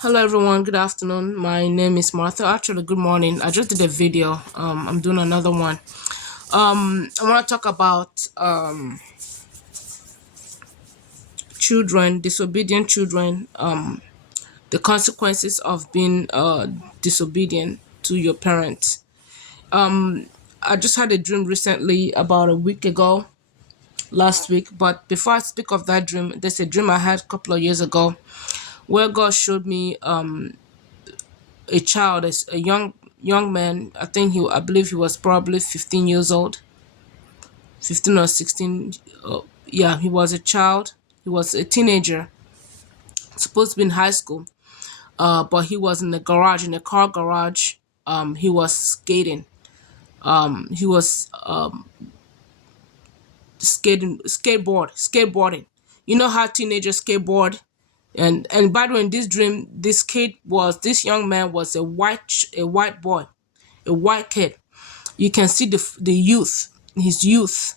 Hello everyone, good afternoon. My name is Martha. Actually, good morning. I just did a video. I'm doing another one. I want to talk about children, disobedient children, the consequences of being disobedient to your parents. I just had a dream recently, about a week ago, last week. But before I speak of that dream, there's a dream I had a couple of years ago where God showed me a child, a young man. I believe he was probably 15 years old, 15 or 16. Yeah, he was a child. He was a teenager, supposed to be in high school. But he was in the garage, in a car garage. He was skating. He was skateboarding. You know how teenagers skateboard. And by the way, in this dream, this young man was a white boy, a white kid. You can see the youth, his youth.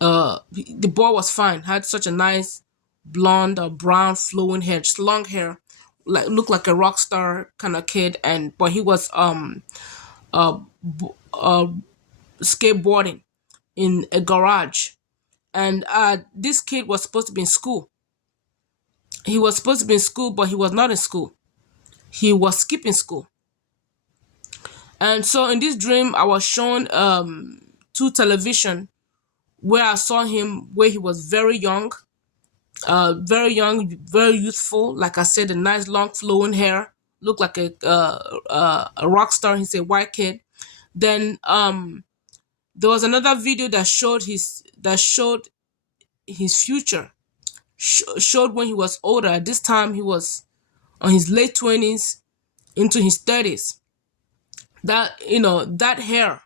The boy was fine, had such a nice blonde or brown flowing hair, just long hair, like looked like a rock star kind of kid. And but he was skateboarding in a garage. And this kid was supposed to be in school. He was supposed to be in school, but he was not in school. He was skipping school. And so in this dream, I was shown two television where I saw him where he was very young, very youthful. Like I said, a nice long flowing hair, looked like a rock star. He's a white kid. Then there was another video that showed his future, showed when he was older. At this time, he was on his late 20s into his 30s. That hair,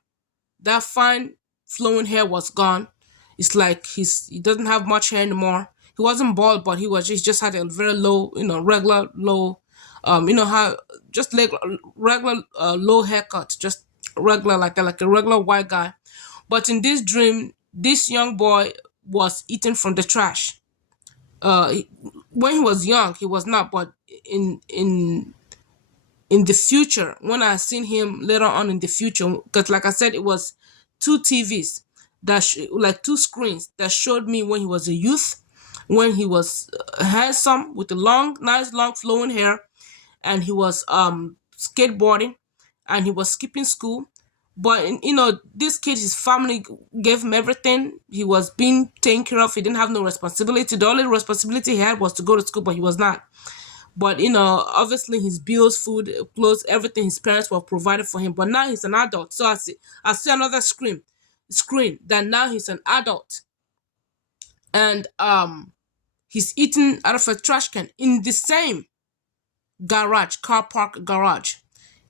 that fine flowing hair was gone. It's like he doesn't have much hair anymore. He wasn't bald, but he just had a very low, regular low, how just like regular low haircut, just regular, like a regular white guy. But in this dream, this young boy was eating from the trash. When he was young, he was not, but in in in the future, when I seen him later on in the future, because like I said, it was two TVs like two screens that showed me when he was a youth, when he was handsome with the nice long flowing hair, and he was skateboarding, and he was skipping school. But this kid, his family gave him everything. He was being taken care of. He didn't have no responsibility. The only responsibility he had was to go to school, but he was not. But obviously his bills, food, clothes, everything his parents were provided for him. But now he's an adult. So I see another screen that now he's an adult. And he's eating out of a trash can in the same car park garage.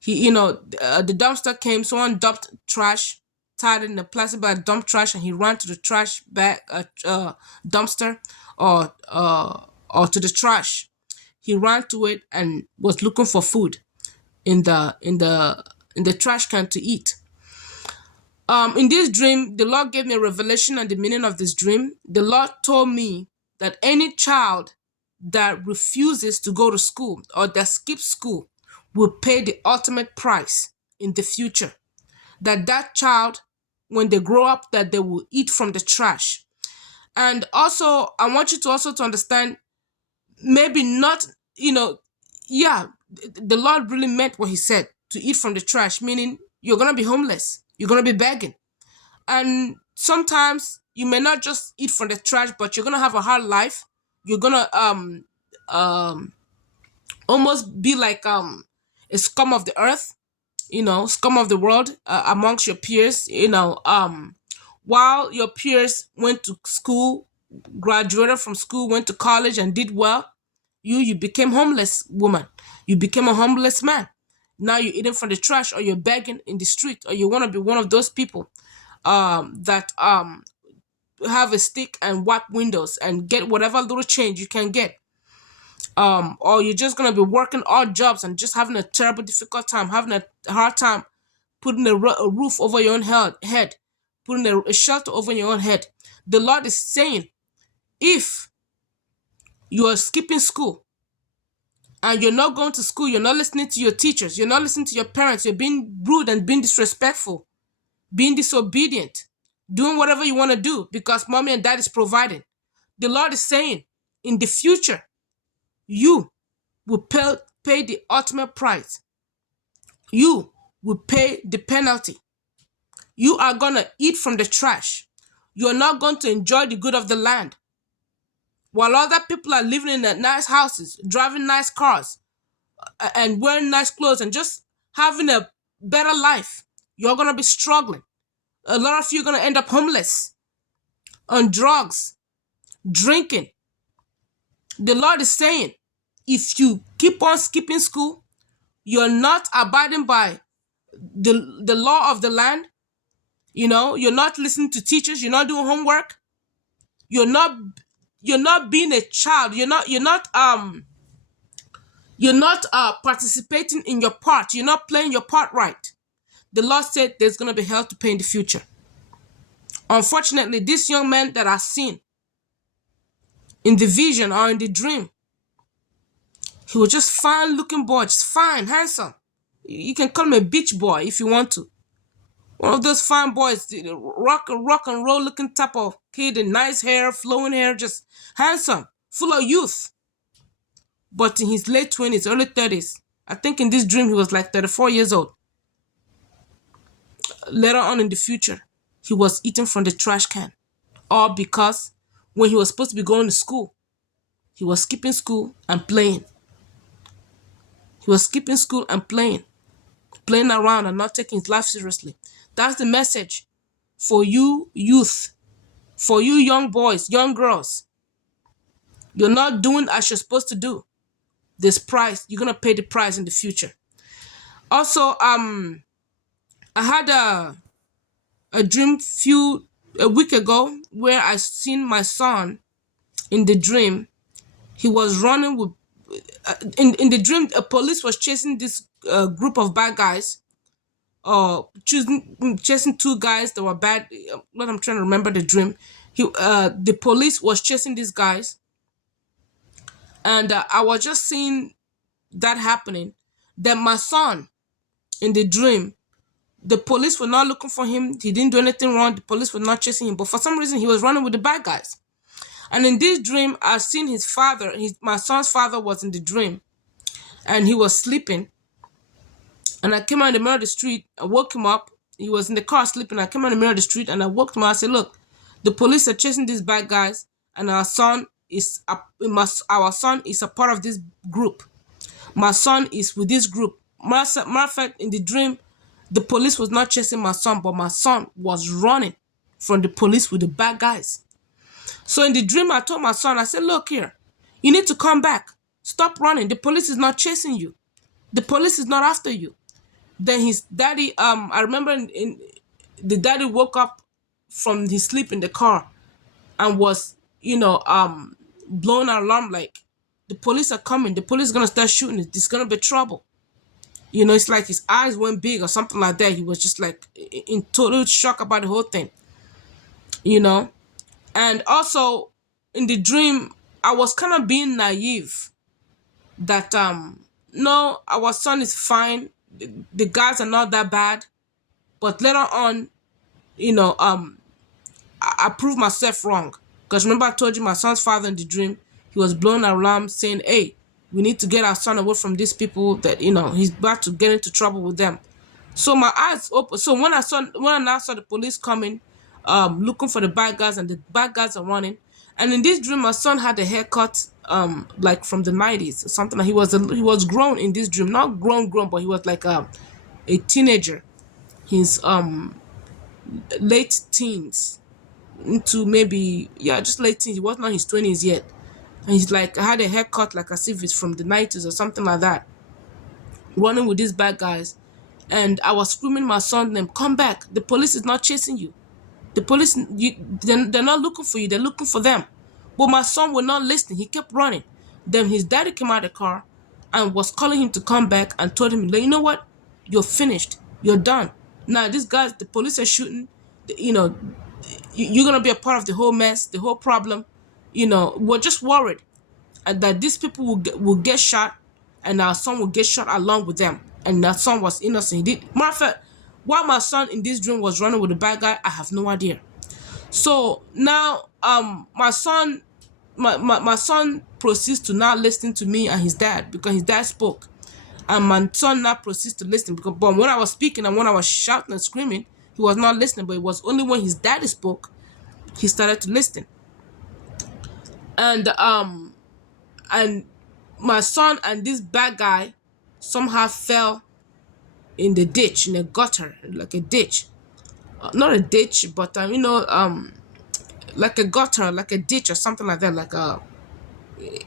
The dumpster came, someone dumped trash, tied it in a plastic bag, dumped trash, and he ran to the trash bag, dumpster, or to the trash. He ran to it and was looking for food in the trash can to eat. In this dream, the Lord gave me a revelation and the meaning of this dream. The Lord told me that any child that refuses to go to school or that skips school will pay the ultimate price in the future. That child, when they grow up, that they will eat from the trash. And also, I want you to also to understand, maybe not, yeah, the Lord really meant what he said, to eat from the trash, meaning you're going to be homeless, you're going to be begging. And sometimes you may not just eat from the trash, but you're going to have a hard life. You're going to um almost be like a scum of the earth, scum of the world, amongst your peers, while your peers went to school, graduated from school, went to college and did well. You became homeless woman. You became a homeless man. Now you're eating from the trash, or you're begging in the street, or you want to be one of those people that have a stick and wipe windows and get whatever little change you can get. Or you're just gonna be working odd jobs and just having a terrible, difficult time, having a hard time putting a roof over your own head, putting a shelter over your own head. The Lord is saying, if you are skipping school and you're not going to school, you're not listening to your teachers, you're not listening to your parents, you're being rude and being disrespectful, being disobedient, doing whatever you want to do because mommy and dad is providing. The Lord is saying, in the future, you will pay the ultimate price. You will pay the penalty. You are going to eat from the trash. You're not going to enjoy the good of the land. While other people are living in nice houses, driving nice cars, and wearing nice clothes, and just having a better life, you're going to be struggling. A lot of you are going to end up homeless, on drugs, drinking. The Lord is saying, if you keep on skipping school, you're not abiding by the law of the land, you're not listening to teachers, you're not doing homework, you're not being a child, you're not participating in your part, you're not playing your part right. The Lord said there's going to be hell to pay in the future. Unfortunately, this young man that I've seen in the vision or in the dream, he was just fine looking boy, just fine, handsome. You can call him a beach boy if you want to. One of those fine boys, rock and roll looking type of kid, and nice hair, flowing hair, just handsome, full of youth. But in his late 20s, early 30s, I think in this dream he was like 34 years old. Later on in the future, he was eating from the trash can. All because when he was supposed to be going to school, he was skipping school and playing. He was skipping school and playing around and not taking his life seriously. That's the message for you youth, for you young boys, young girls. You're not doing as you're supposed to do. This price, you're gonna pay the price in the future. Also, I had a dream a week ago where I seen my son in the dream. He was running with in the dream. A police was chasing this group of bad guys, chasing two guys that were bad. What I'm trying to remember the dream. The police was chasing these guys, and I was just seeing that happening. Then my son, in the dream, the police were not looking for him. He didn't do anything wrong. The police were not chasing him, but for some reason he was running with the bad guys. And in this dream, I seen his father. My son's father was in the dream, and he was sleeping. And I came out in the middle of the street. I woke him up. He was in the car sleeping. I came out in the middle of the street and I woke him up. I said, "Look, the police are chasing these bad guys, and our son is a part of this group. My son is with this group." Matter of fact, in the dream, the police was not chasing my son, but my son was running from the police with the bad guys. So in the dream, I told my son, I said, "Look here, you need to come back. Stop running. The police is not chasing you. The police is not after you." Then his daddy, I remember the daddy woke up from his sleep in the car and was, blowing an alarm like, "The police are coming. The police is gonna start shooting. It's gonna be trouble." It's like his eyes went big or something like that. He was just like in total shock about the whole thing. And also in the dream, I was kind of being naive that no, our son is fine. The guys are not that bad. But later on, I proved myself wrong. Because remember I told you my son's father in the dream, he was blowing an alarm saying, "Hey, we need to get our son away from these people that, he's about to get into trouble with them." So my eyes open. So when I now saw the police coming, looking for the bad guys, and the bad guys are running. And in this dream, my son had a haircut, like from the 90s or something. He was grown in this dream, not grown, but he was like a teenager. His late teens into maybe, yeah, just late teens. He was not his 20s yet. And he's like, I had a haircut like as if it's from the 90s or something like that, running with these bad guys. And I was screaming my son name, "Come back. The police is not chasing you. The police, they're not looking for you. They're looking for them." But my son would not listen. He kept running. Then his daddy came out of the car and was calling him to come back and told him, "You know what? You're finished. You're done. Now these guys, the police are shooting. You're going to be a part of the whole mess, the whole problem. We're just worried that these people will get shot and our son would get shot along with them. And our son was innocent. He did. Matter of fact, why my son in this dream was running with the bad guy, I have no idea. So now, my son proceeds to now listen to me and his dad, because his dad spoke, and my son now proceeds to listen, because but when I was speaking and when I was shouting and screaming, he was not listening. But it was only when his daddy spoke he started to listen. And my son and this bad guy somehow fell in the ditch, in a gutter, like a ditch. Not a ditch, but like a gutter, like a ditch or something like that, like a,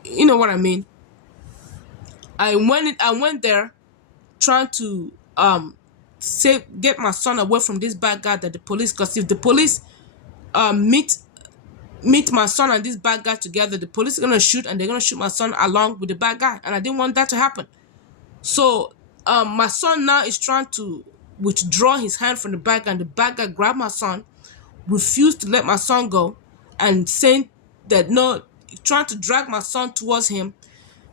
you know what I mean. I went there trying to get my son away from this bad guy, that the police, because if the police meet my son and this bad guy together, the police are gonna shoot, and they're gonna shoot my son along with the bad guy, and I didn't want that to happen. So my son now is trying to withdraw his hand from the bad guy, and the bad guy grabbed my son, refused to let my son go, and saying that no, trying to drag my son towards him,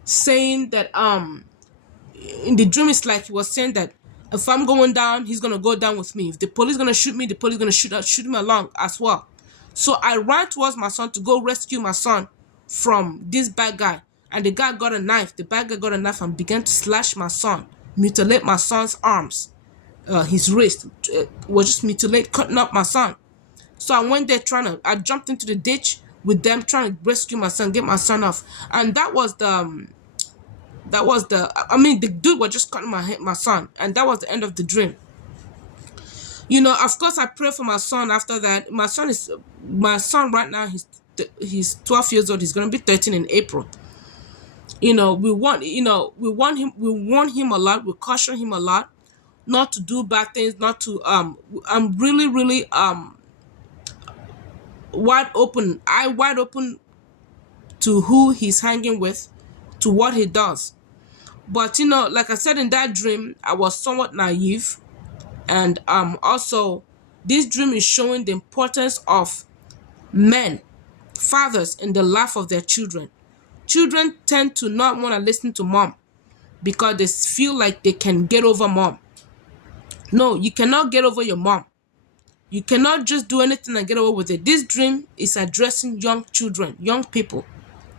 saying that in the dream it's like he was saying that if I'm going down, he's gonna go down with me. If the police gonna shoot me, the police gonna shoot me along as well. So I ran towards my son to go rescue my son from this bad guy, and the guy got a knife. The bad guy got a knife and began to slash my son, mutilate my son's arms, his wrist, was just mutilate, cutting up my son. So I went there I jumped into the ditch with them, trying to rescue my son, get my son off. And I mean, the dude was just cutting my son, and that was the end of the dream. Of course, I pray for my son after that. My son right now, he's 12 years old. He's gonna be 13 in April. We warn him a lot. We caution him a lot not to do bad things, not to I'm really, really wide open to who he's hanging with, to what he does. But like I said, in that dream, I was somewhat naive, and also this dream is showing the importance of men, fathers, in the life of their children. Children tend to not want to listen to mom because they feel like they can get over mom. No, you cannot get over your mom. You cannot just do anything and get away with it. This dream is addressing young children, young people,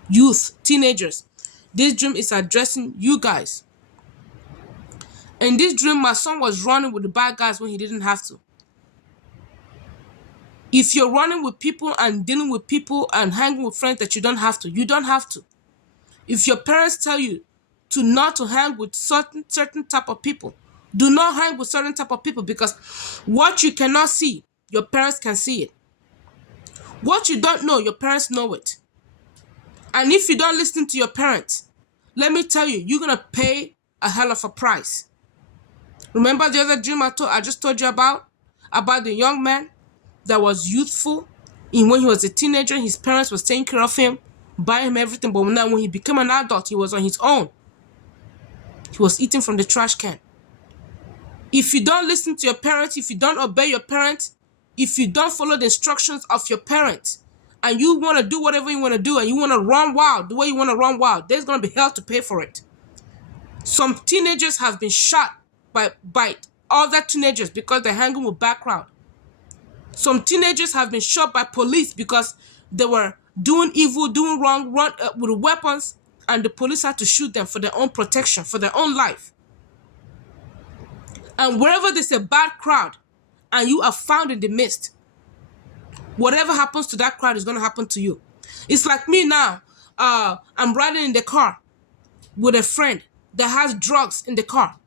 youth, teenagers. This dream is addressing you guys. In this dream, my son was running with the bad guys when he didn't have to. If you're running with people and dealing with people and hanging with friends that you don't have to, you don't have to. If your parents tell you not to hang with certain type of people, do not hang with certain type of people, because what you cannot see, your parents can see it. What you don't know, your parents know it. And if you don't listen to your parents, let me tell you, you're gonna pay a hell of a price. Remember the other dream I just told you about the young man that was youthful, and when he was a teenager, his parents was taking care of him, buying him everything, but now when he became an adult, he was on his own. He was eating from the trash can. If you don't listen to your parents, if you don't obey your parents, if you don't follow the instructions of your parents, and you want to do whatever you want to do, and you want to run wild the way you want to run wild, there's going to be hell to pay for it. Some teenagers have been shot by other teenagers because they're hanging with bad crowd. Some teenagers have been shot by police because they were doing evil, doing wrong, with weapons, and the police had to shoot them for their own protection, for their own life. And wherever there's a bad crowd and you are found in the midst, whatever happens to that crowd is going to happen to you. It's like me now. I'm riding in the car with a friend that has drugs in the car.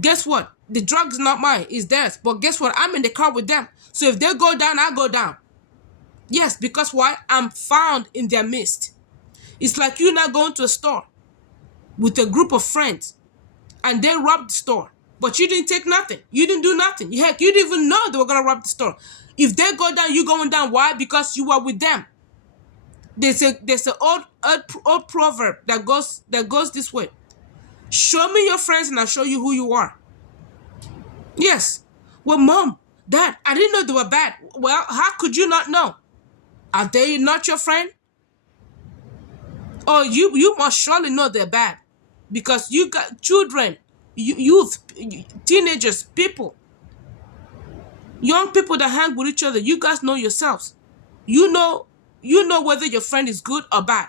Guess what? The drug is not mine, it's theirs. But guess what? I'm in the car with them. So if they go down, I go down. Yes, because why? I'm found in their midst. It's like you now going to a store with a group of friends and they robbed the store. But you didn't take nothing. You didn't do nothing. Heck, you didn't even know they were going to rob the store. If they go down, you going down. Why? Because you are with them. There's an old proverb that goes this way. Show me your friends and I'll show you who you are. Yes. Well, mom, dad, I didn't know they were bad. Well, how could you not know? Are they not your friend? Oh, you must surely know they're bad. because you got children, youth, teenagers, people, young people that hang with each other. You guys know yourselves. You know, you know whether your friend is good or bad.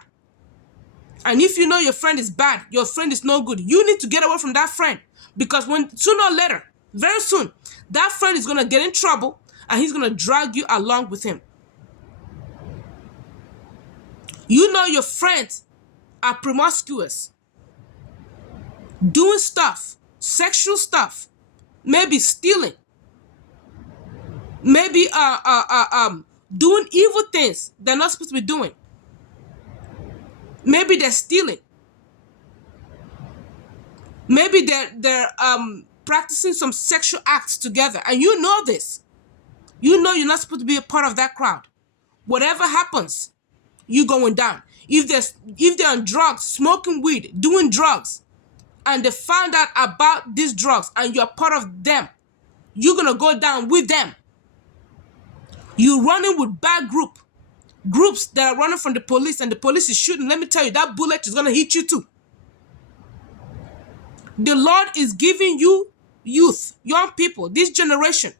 And if you know your friend is bad, your friend is no good, you need to get away from that friend. Because when sooner or later, very soon, that friend is gonna get in trouble and he's gonna drag you along with him. You know your friends are promiscuous, doing stuff, sexual stuff, maybe stealing, maybe doing evil things they're not supposed to be doing. Maybe they're stealing. Maybe they're practicing some sexual acts together, and you know this. You know you're not supposed to be a part of that crowd. Whatever happens, you going down. If they're on drugs, smoking weed, doing drugs, and they found out about these drugs and you're part of them, you're gonna go down with them. You running with bad groups that are running from the police, and the police is shooting. Let me tell you, that bullet is gonna hit you too. The Lord is giving you youth, young people, this generation.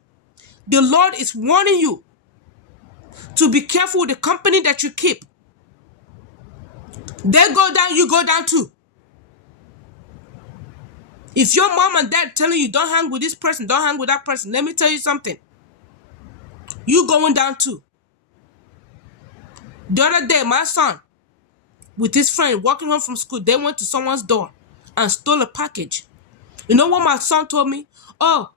The Lord is warning you to be careful with the company that you keep. They go down, you go down too. If your mom and dad telling you don't hang with this person, don't hang with that person, let me tell you something. You going down too. The other day, my son, with his friend, walking home from school, they went to someone's door and stole a package. You know what my son told me? Oh,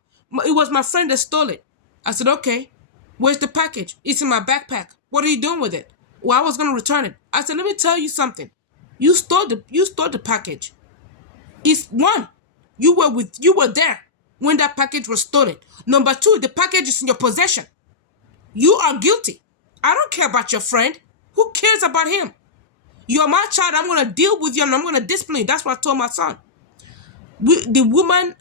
it was my friend that stole it. I said, okay, where's the package? It's in my backpack. What are you doing with it? Well, I was going to return it. I said, let me tell you something. You stole the package. It's one, you were there when that package was stolen. Number two, the package is in your possession. You are guilty. I don't care about your friend. Who cares about him? You're my child. I'm going to deal with you and I'm going to discipline you. That's what I told my son. The woman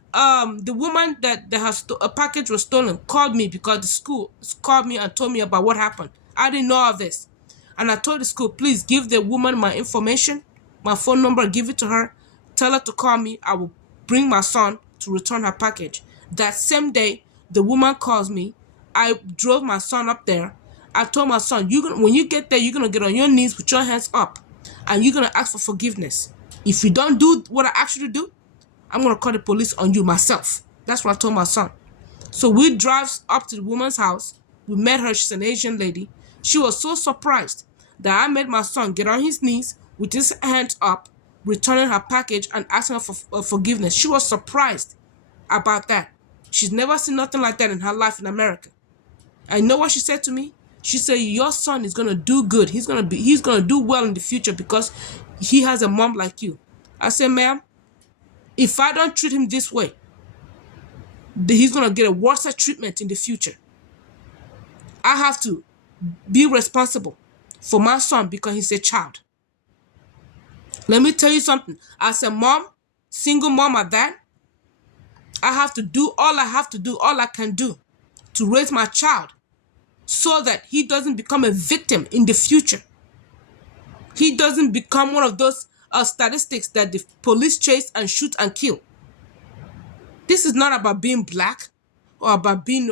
that has a package was stolen called me because the school called me and told me about what happened. I didn't know of this. And I told the school, please give the woman my information, my phone number, give it to her. Tell her to call me. I will bring my son to return her package. That same day, the woman calls me. I drove my son up there. I told my son, when you get there, you're going to get on your knees with your hands up. And you're going to ask for forgiveness. If you don't do what I asked you to do, I'm going to call the police on you myself. That's what I told my son. So we drive up to the woman's house. We met her. She's an Asian lady. She was so surprised that I made my son get on his knees with his hands up, returning her package and asking her for forgiveness. She was surprised about that. She's never seen nothing like that in her life in America. And you know what she said to me? She said, your son is going to do good. He's going to do well in the future because he has a mom like you. I said, ma'am, if I don't treat him this way, he's going to get a worse treatment in the future. I have to be responsible for my son because he's a child. Let me tell you something. As a mom, single mom at that, I have to do all I can do to raise my child so that he doesn't become a victim in the future. He doesn't become one of those statistics that the police chase and shoot and kill. This is not about being black or about being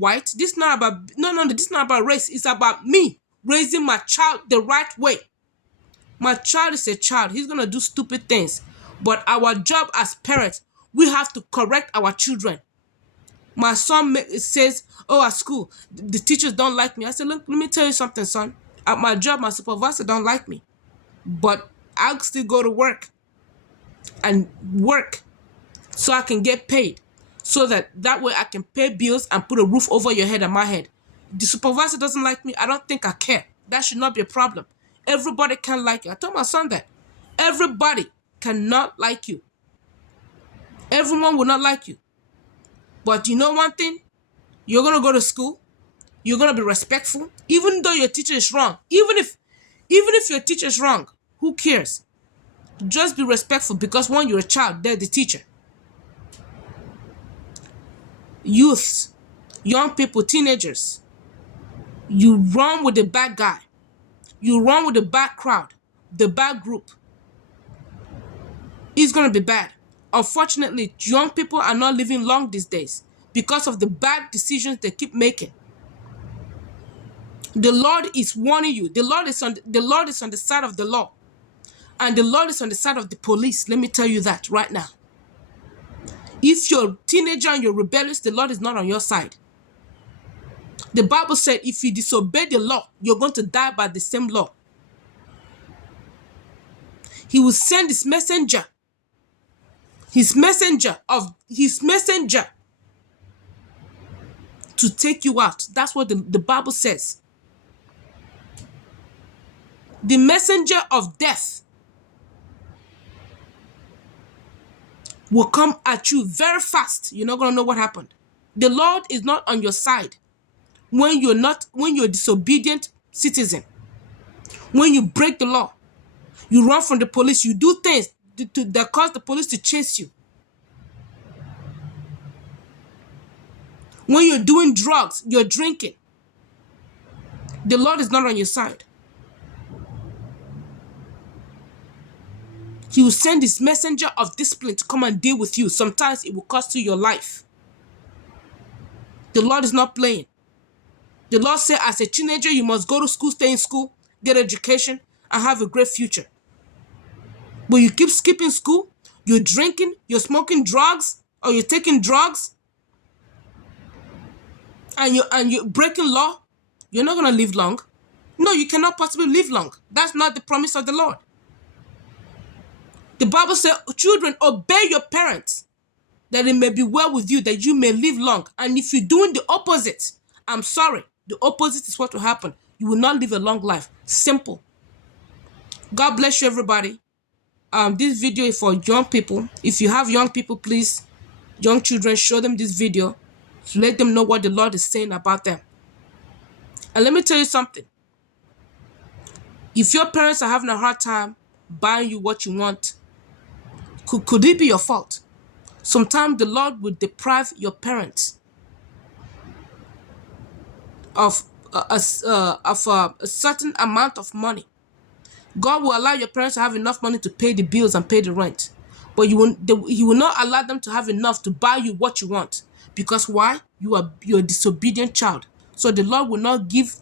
white. This is not about this is not about race. It's about me raising my child the right way. My child is a child. He's gonna do stupid things, but our job as parents, we have to correct our children. My son says, oh, at school, the teachers don't like me. I said, look, let me tell you something, son. At my job, my supervisor don't like me. But I'll still go to work and work so I can get paid. So that way I can pay bills and put a roof over your head and my head. The supervisor doesn't like me. I don't think I care. That should not be a problem. Everybody can like you. I told my son that. Everybody cannot like you. Everyone will not like you. But you know one thing? You're going to go to school. You're going to be respectful. Even though your teacher is wrong. Even if your teacher is wrong, who cares? Just be respectful because when you're a child, they're the teacher. Youths, young people, teenagers, you run with the bad guy. You run with the bad crowd, the bad group. It's going to be bad. Unfortunately, young people are not living long these days because of the bad decisions they keep making. The Lord is warning you. The Lord is on the side of the law. And the Lord is on the side of the police. Let me tell you that right now. If you're a teenager and you're rebellious, the Lord is not on your side. The Bible said if you disobey the law, you're going to die by the same law. He will send his messenger to take you out. That's what the Bible says. The messenger of death will come at you very fast. You're not going to know what happened. The Lord is not on your side when you're a disobedient citizen. When you break the law, you run from the police, you do things that cause the police to chase you. When you're doing drugs, you're drinking, the Lord is not on your side. He will send his messenger of discipline to come and deal with you. Sometimes it will cost you your life. The Lord is not playing. The Lord said as a teenager, you must go to school, stay in school, get education, and have a great future. But you keep skipping school, you're drinking, you're smoking drugs, or you're taking drugs, and you're breaking law, you're not going to live long. No, you cannot possibly live long. That's not the promise of the Lord. The Bible says, children, obey your parents, that it may be well with you, that you may live long. And if you're doing the opposite, I'm sorry, the opposite is what will happen. You will not live a long life. Simple. God bless you, everybody. This video is for young people. If you have young people, please, young children, show them this video to let them know what the Lord is saying about them. And let me tell you something. If your parents are having a hard time buying you what you want, could it be your fault? Sometimes the Lord will deprive your parents of a certain amount of money. God will allow your parents to have enough money to pay the bills and pay the rent. But He will not allow them to have enough to buy you what you want. Because why? You're a disobedient child. So the Lord will not give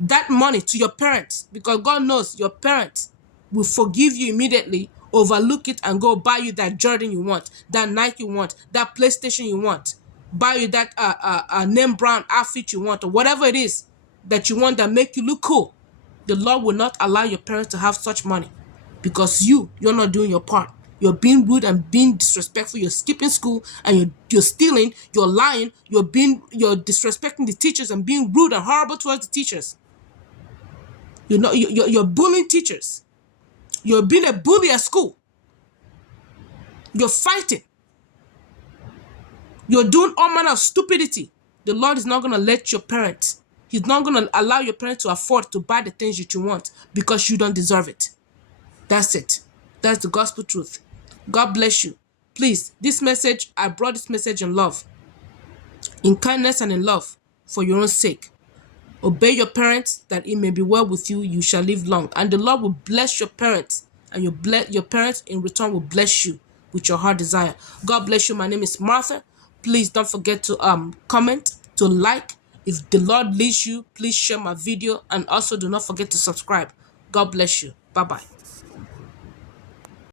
that money to your parents, because God knows your parents will forgive you immediately, overlook it, and go buy you that Jordan you want, that Nike you want, that PlayStation you want, buy you that name brand outfit you want, or whatever it is that you want that make you look cool. The Lord will not allow your parents to have such money, because you're not doing your part. You're being rude and being disrespectful. You're skipping school and you're stealing. You're lying. You're disrespecting the teachers and being rude and horrible towards the teachers. You're bullying teachers. You're being a bully at school. You're fighting. You're doing all manner of stupidity. The Lord is not going to let your parents. He's not going to allow your parents to afford to buy the things that you want, because you don't deserve it. That's it. That's the gospel truth. God bless you. Please, I brought this message in love, in kindness and in love, for your own sake. Obey your parents, that it may be well with you. You shall live long. And the Lord will bless your parents, and your parents in return will bless you with your heart desire. God bless you. My name is Martha. Please don't forget to comment, to like. If the Lord leads you, please share my video, and also do not forget to subscribe. God bless you. Bye-bye.